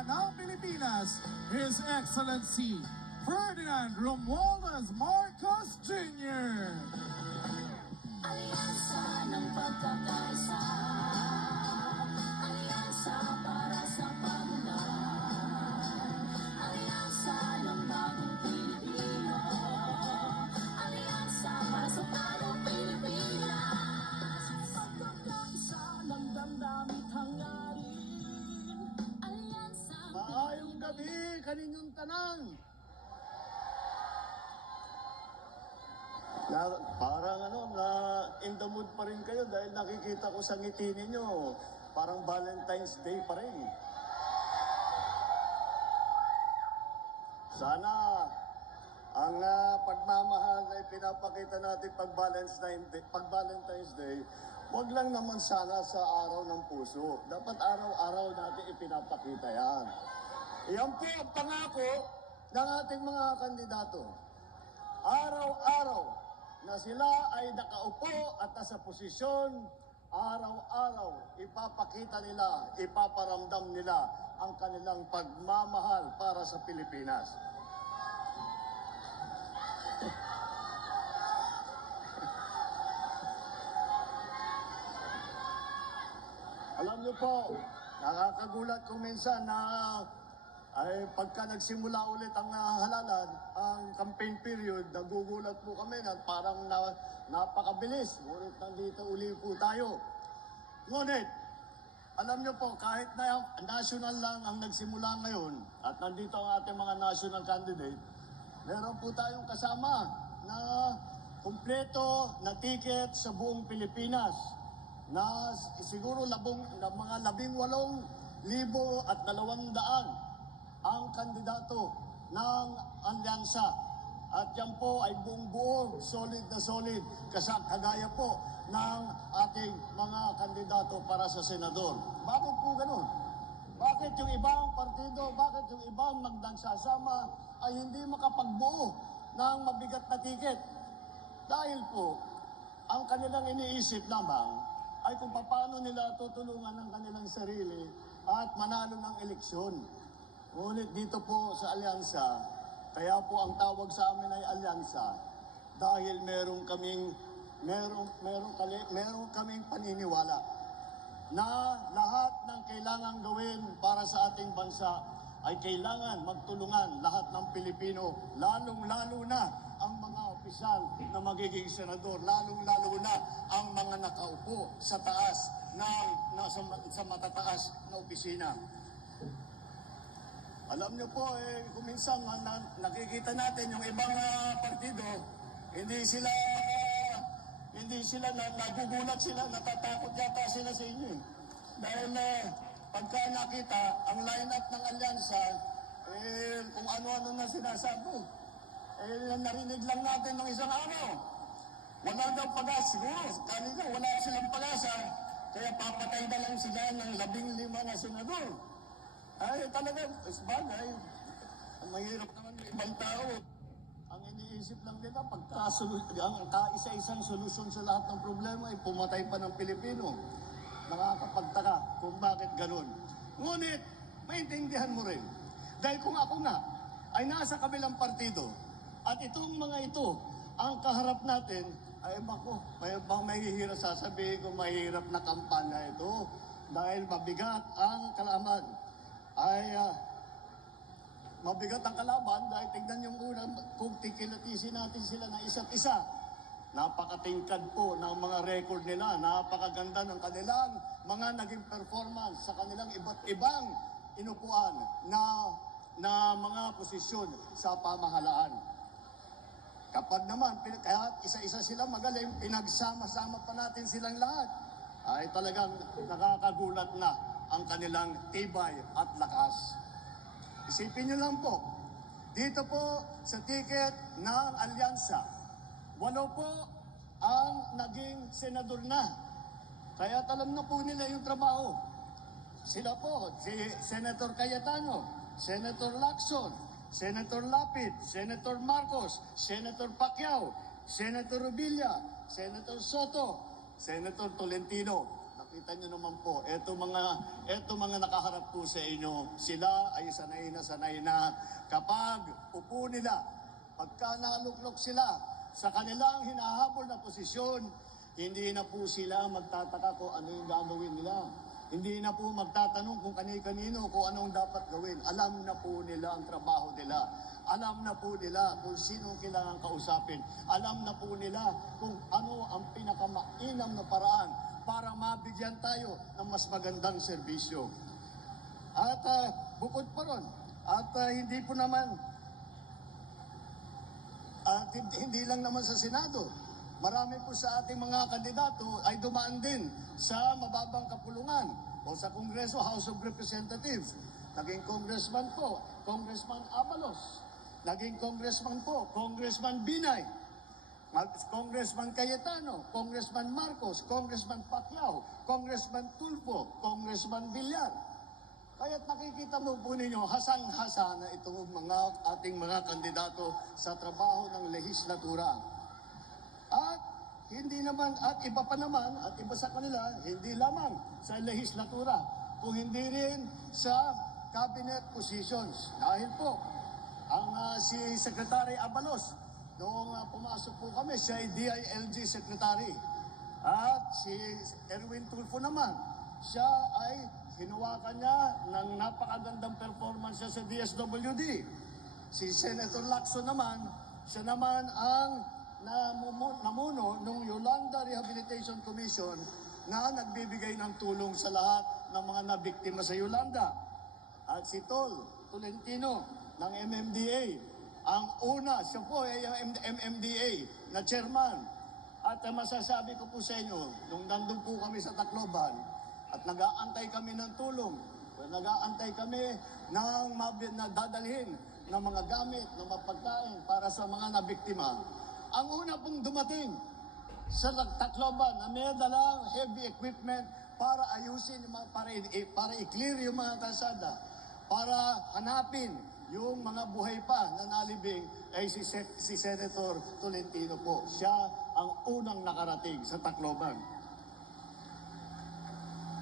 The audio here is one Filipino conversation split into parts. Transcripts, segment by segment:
Pangulo ng Pilipinas, His Excellency Ferdinand Romualdez Marcos Jr. Alyansa ng pagkakaisa, alyansa para sa pagunlad, alyansa ng bagong Pilipino, alyansa para sa bagong Pilipinas, pagkakaisa ng damdamit hangarin, alyansa. Maayong gabi kaninyong tanan. Parang in the mood pa rin kayo dahil nakikita ko sa ngiti ninyo, parang Valentine's Day pa rin. Sana ang pagmamahal na ipinapakita natin pag Valentine's Day, wag lang naman sana sa araw ng puso. Dapat araw-araw natin ipinapakita yan. Iyan po ang pangako ng ating mga kandidato. Araw-araw na sila ay nakaupo at nasa posisyon, araw-araw ipapakita nila, ipaparamdam nila ang kanilang pagmamahal para sa Pilipinas. Alam niyo po, nakakagulat kung minsan na ay pagka nagsimula ulit ang halalan, ang campaign period, nagugulat po kami na parang napakabilis. Ngunit nandito uli po tayo. Ngunit, alam niyo po, kahit na national lang ang nagsimula ngayon at nandito ang ating mga national candidate, meron po tayong kasama na kumpleto na ticket sa buong Pilipinas na siguro mga 18,200 ang kandidato ng alyansa. At yan po ay buong buo, solid na solid, kagaya po ng ating mga kandidato para sa senador. Bakit po ganun? Bakit yung ibang partido, bakit yung ibang magdagsasama ay hindi makapagbuo ng mabigat na tiket? Dahil po, ang kanilang iniisip lamang ay kung paano nila tutulungan ang kanilang sarili at manalo ng eleksyon. Ngunit dito po sa alyansa, kaya po ang tawag sa amin ay alyansa dahil meron kaming paniniwala na lahat ng kailangan gawin para sa ating bansa ay kailangan magtulungan lahat ng Pilipino, lalong-lalo na ang mga opisyal na magiging senador, lalong-lalo na ang mga nakaupo sa taas sa matataas na opisina. Alam niyo po, kung minsan nakikita natin yung ibang partido, hindi sila nagugulat sila, natatakot yata sila sa inyo. Dahil pagka nakita ang line-up ng alyansa, kung ano-ano na sinasabi, narinig lang natin ng isang araw. Wala daw pag-asa, siguro, kanina wala silang pag-asa, kaya papatay na lang sila ng 15 na senador. Ay, talaga, bagay. Ang mahirap naman yung ibang tao. Ang iniisip lang nila, ang kaisa-isang solusyon sa lahat ng problema ay pumatay pa ng Pilipino. Nakakapagtaka kung bakit ganun. Ngunit, maintindihan mo rin. Dahil kung ako nga ay nasa kabilang partido at itong mga ito ang kaharap natin, ay bako, mahihirap sasabihin ko mahirap na kampanya ito dahil mabigat ang kalaban. Mabigat ang kalaban dahil tignan yung unang kung tikilatisin natin sila na isa't isa. Napakatingkad po ng mga record nila, napakaganda ng kanilang mga naging performance sa kanilang iba't ibang inupuan na mga posisyon sa pamahalaan. Kapag naman, kaya isa-isa sila magaling, pinagsama-sama pa natin silang lahat, ay talagang nakakagulat na ang kanilang tibay at lakas. Isipin nyo lang po, dito po sa ticket ng alyansa, 8 po ang naging senador na. Kaya alam na po nila yung trabaho. Sila po, si Senator Cayetano, Senator Lacson, Senator Lapid, Senator Marcos, Senator Pacquiao, Senator Rubilla, Senator Soto, Senator Tolentino. kita nyo naman po, eto mga nakaharap po sa inyo, sila ay sanay na kapag upo nila, pagka naluklok sila sa kanilang hinahabol na posisyon, hindi na po sila magtataka kung ano yung gagawin nila. Hindi na po magtatanong kung kani-kanino, kung anong dapat gawin. Alam na po nila ang trabaho nila. Alam na po nila kung sino kailangan kausapin. Alam na po nila kung ano ang pinakamainam na paraan para mabigyan tayo ng mas magandang serbisyo. At bukod pa ron, hindi po naman, hindi lang naman sa Senado, marami po sa ating mga kandidato ay dumaan din sa mababang kapulungan o sa Kongreso, House of Representatives. Naging congressman po, Congressman Abalos. Naging congressman po, Congressman Binay. Congressman Cayetano, Congressman Marcos, Congressman Pacquiao, Congressman Tulfo, Congressman Villar. Kaya't nakikita mo po ninyo, hasang-hasa na itong ating mga kandidato sa trabaho ng lehislatura. At hindi naman, at iba pa naman, at iba sa kanila, hindi lamang sa lehislatura, kung hindi rin sa cabinet positions. Dahil po, si Secretary Abalos, noong pumasok po kami, siya ay DILG Secretary. At si Erwin Tulfo naman, siya ay hinuwakan niya ng napakagandang performance siya sa DSWD. Si Senator Lacson naman, siya naman ang namuno ng Yolanda Rehabilitation Commission na nagbibigay ng tulong sa lahat ng mga nabiktima sa Yolanda. At si Tolentino ng MMDA, ang una, siya po ay ang MMDA na chairman. At masasabi ko po sa inyo, nung nandun po kami sa Tacloban at nag-aantay kami ng tulong, nag-aantay kami ng dadalhin ng mga gamit, ng mapagkain para sa mga nabiktima. Ang una pong dumating sa Tacloban na may dalang heavy equipment para ayusin, para i-clear yung mga kalsada, para hanapin yung mga buhay pa na nalibing ay si Senator Tolentino po. Siya ang unang nakarating sa Tacloban.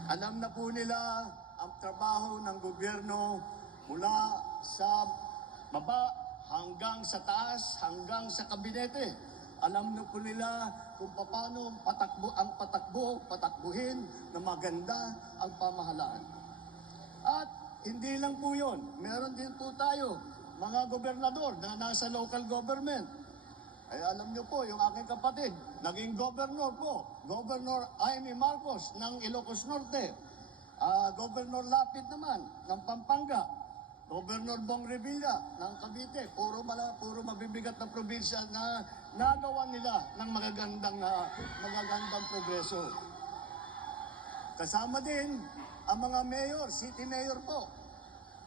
Alam na po nila ang trabaho ng gobyerno mula sa baba hanggang sa taas, hanggang sa kabinete. Alam na po nila kung paano patakbuhin na maganda ang pamahalaan. At hindi lang po yun. Meron din po tayo, mga gobernador na nasa local government. Ay alam niyo po, yung aking kapatid, naging governor po. Governor Jaime Marcos ng Ilocos Norte. Governor Lapid naman ng Pampanga. Governor Bong Revilla ng Cavite. Puro mabibigat na probinsya na nagawa nila ng magagandang progreso. Kasama din ang mga mayor, city mayor po.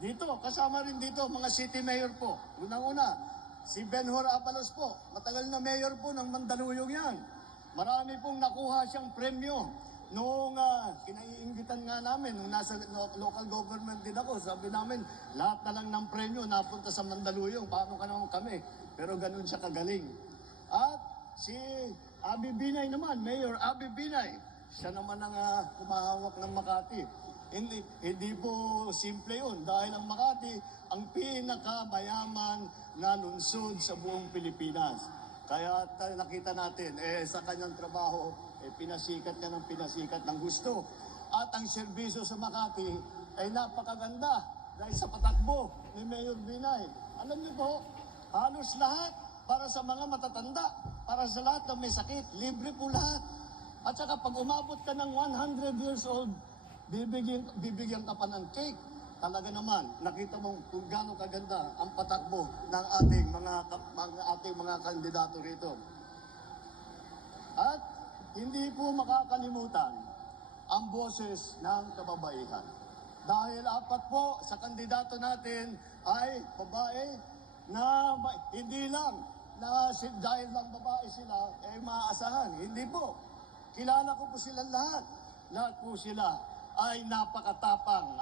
Dito, kasama rin dito mga city mayor po. Unang-una, si Benhur Abalos po. Matagal na mayor po ng Mandaluyong yan. Marami pong nakuha siyang premyo. Noong kinaiingitan nga namin, nung nasa local government din ako, sabi namin, lahat na lang ng premyo napunta sa Mandaluyong. Paano ka naman kami? Pero ganun siya kagaling. At si Abi Binay naman, Mayor Abi Binay, siya naman ang kumahawak ng Makati. Hindi po simple yun dahil ang Makati ang pinakamayaman na lungsod sa buong Pilipinas. Kaya nakita natin, sa kanyang trabaho, pinasikat niya ng gusto. At ang serbisyo sa Makati ay napakaganda dahil sa patakbo ni Mayor Binay. Alam niyo po, halos lahat para sa mga matatanda, para sa lahat na may sakit, libre po lahat. At saka pag umabot ka ng 100 years old, bibigyan ka pa ng cake. Talaga naman, nakita mo kung gaano kaganda ang patakbo ng ating mga kandidato rito. At hindi po makakalimutan ang boses ng kababaihan. Dahil apat po sa kandidato natin ay babae na hindi lang na dahil lang babae sila ay maaasahan. Hindi po. Kilala ko po silang lahat. Lahat po sila ay napakatapang.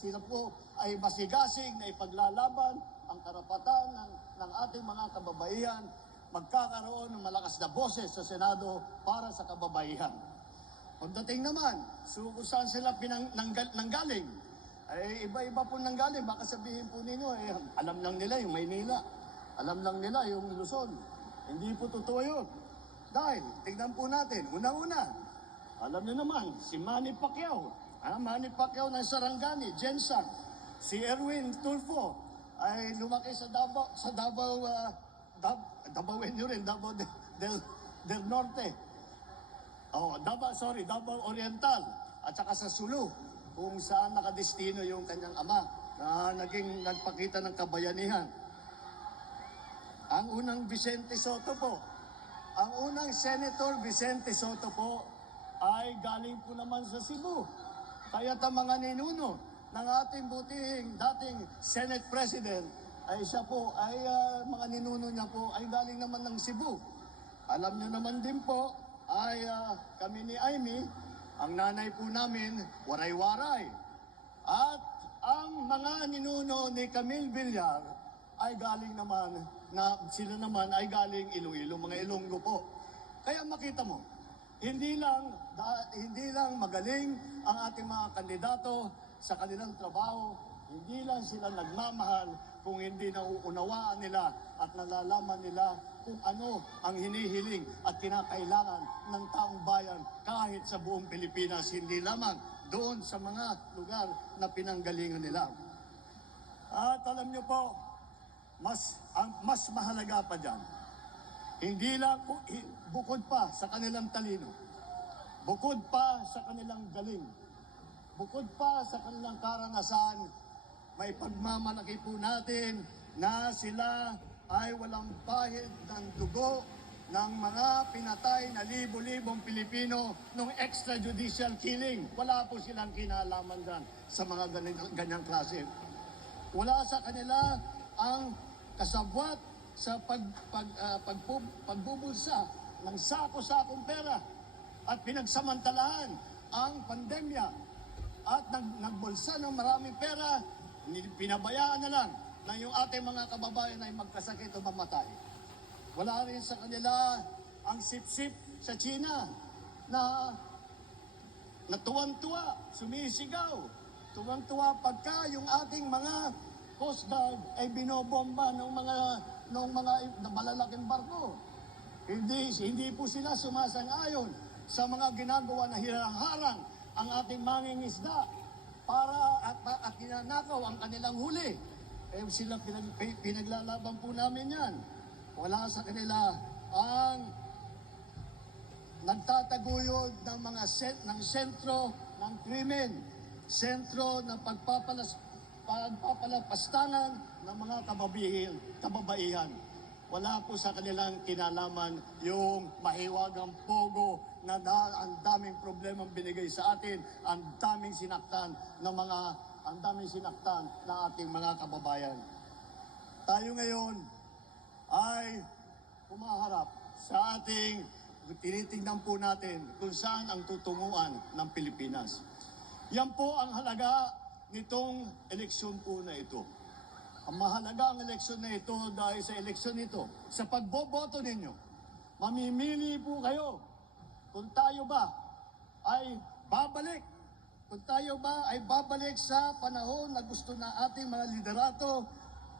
Sila po ay masigasig na ipaglalaban ang karapatan ng ating mga kababaihan, magkakaroon ng malakas na boses sa Senado para sa kababaihan. Pagdating naman, so kung saan sila nanggaling, ay iba-iba po nanggaling. Baka sabihin po ninyo, alam lang nila yung Maynila. Alam lang nila yung Luzon. Hindi po totoo yun. Dahil, tignan po natin, una-una, alam niyo naman, si Manny Pacquiao, Manny Pacquiao ng Sarangani, Jensen, si Erwin Tulfo, ay lumaki sa Davao del Norte. Davao Oriental, at saka sa Sulu, kung saan nakadestino yung kanyang ama na nagpakita ng kabayanihan. Ang unang Vicente Soto po, ang unang Senator Vicente Soto po ay galing po naman sa Cebu. Kaya't ang mga ninuno ng ating butihing dating Senate President ay siya po, ay mga ninuno niya po ay galing naman ng Cebu. Alam niyo naman din po ay kami ni Amy, ang nanay po namin, waray-waray. At ang mga ninuno ni Camille Villar ay galing naman, sila naman ay galing Iloilo, mga Ilonggo po. Kaya makita mo, hindi lang magaling ang ating mga kandidato sa kanilang trabaho, hindi lang sila nagmamahal kung hindi nauunawaan nila at nalalaman nila kung ano ang hinihiling at kinakailangan ng taong bayan kahit sa buong Pilipinas, hindi lamang doon sa mga lugar na pinanggalingan nila. At alam niyo po, mas mahalaga pa dyan, hindi lang bukod pa sa kanilang talino, bukod pa sa kanilang galing, bukod pa sa kanilang karanasan, may pagmamalaki po natin na sila ay walang bahid ng dugo ng mga pinatay na libo-libong Pilipino nung extrajudicial killing. Wala po silang kinalaman dyan sa mga ganyang klase. Wala sa kanila ang kasabwat sa pagbubulsa ng sako-sakong pera at pinagsamantalahan ang pandemya at nagbulsa ng maraming pera, pinabayaan na lang na yung ating mga kababayan ay magkasakit o mamatay. Wala rin sa kanila ang sip-sip sa China na tuwang-tuwa, sumisigaw, tuwang-tuwa pagka yung ating mga Coast Guard ay binobomba ng mga malalaking barko. Hindi po sila sumasang-ayon sa mga ginagawa na hinaharang ang ating mangingisda para at ninanakaw ang kanilang huli. Sila pinaglalaban po namin yan. Wala sa kanila ang nagtataguyod ng mga ng sentro ng krimen, sentro ng pagpapalapastangan ng mga kababaihan. Wala po sa kanilang kinalaman yung mahiwagang pogo na ang daming problemang binigay sa atin, ang daming sinaktan ng ating mga kababayan. Tayo ngayon ay humaharap sa ating tinitingnan po natin kung saan ang tutunguan ng Pilipinas. Yan po ang halaga nitong eleksyon po na ito. Ang mahalaga ang eleksyon na ito dahil sa eleksyon ito, sa pagboboto ninyo, mamimili po kayo kung tayo ba ay babalik, sa panahon na gusto na ating mga liderato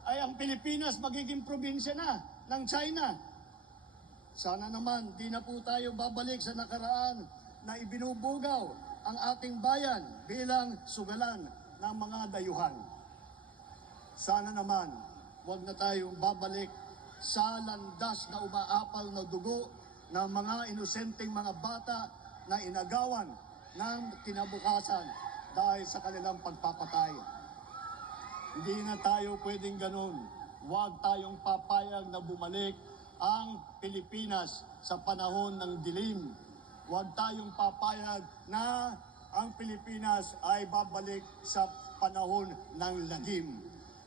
ay ang Pilipinas magiging probinsya na ng China. Sana naman di na po tayo babalik sa nakaraan na ibinubugaw ang ating bayan bilang sugalan ng mga dayuhan. Sana naman, huwag na tayong babalik sa landas na umaapal na dugo ng mga inosenteng mga bata na inagawan ng kinabukasan dahil sa kanilang pagpapatay. Hindi na tayo pwedeng ganun. Huwag tayong papayag na bumalik ang Pilipinas sa panahon ng dilim. Huwag tayong papayag na ang Pilipinas ay babalik sa panahon ng lagim.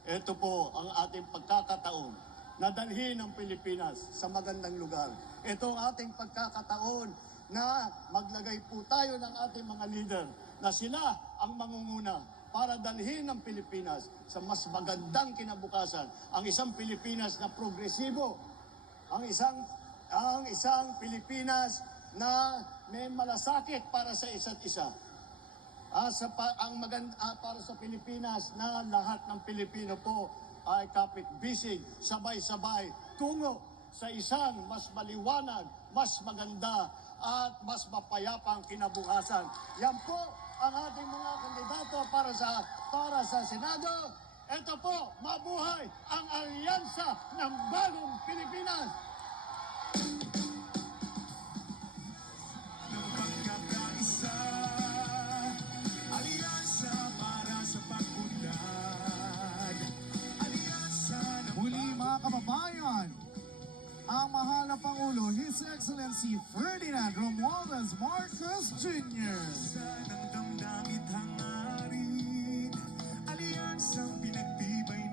Ito po ang ating pagkakataon na dalhin ang Pilipinas sa magandang lugar. Ito ang ating pagkakataon na maglagay po tayo ng ating mga leader na sila ang mangunguna para dalhin ang Pilipinas sa mas magandang kinabukasan. Ang isang Pilipinas na progresibo, ang isang Pilipinas na may malasakit para sa isa't isa. Para sa Pilipinas na lahat ng Pilipino po ay kapit-bisig, sabay-sabay, tungo sa isang mas maliwanag, mas maganda at mas mapayapang kinabukasan. Yan po ang ating mga kandidato para sa Senado. Ito po, mabuhay ang alyansa ng bagong Pilipinas! Ng pagkakaisa, alyansa para sa pag-unlad. Alyansa ng Muli mga kababayan, ang mahal na Pangulo, His Excellency Ferdinand Romualdez Marcos Jr. ng damdamit hangarin. Alyansang pinagtibay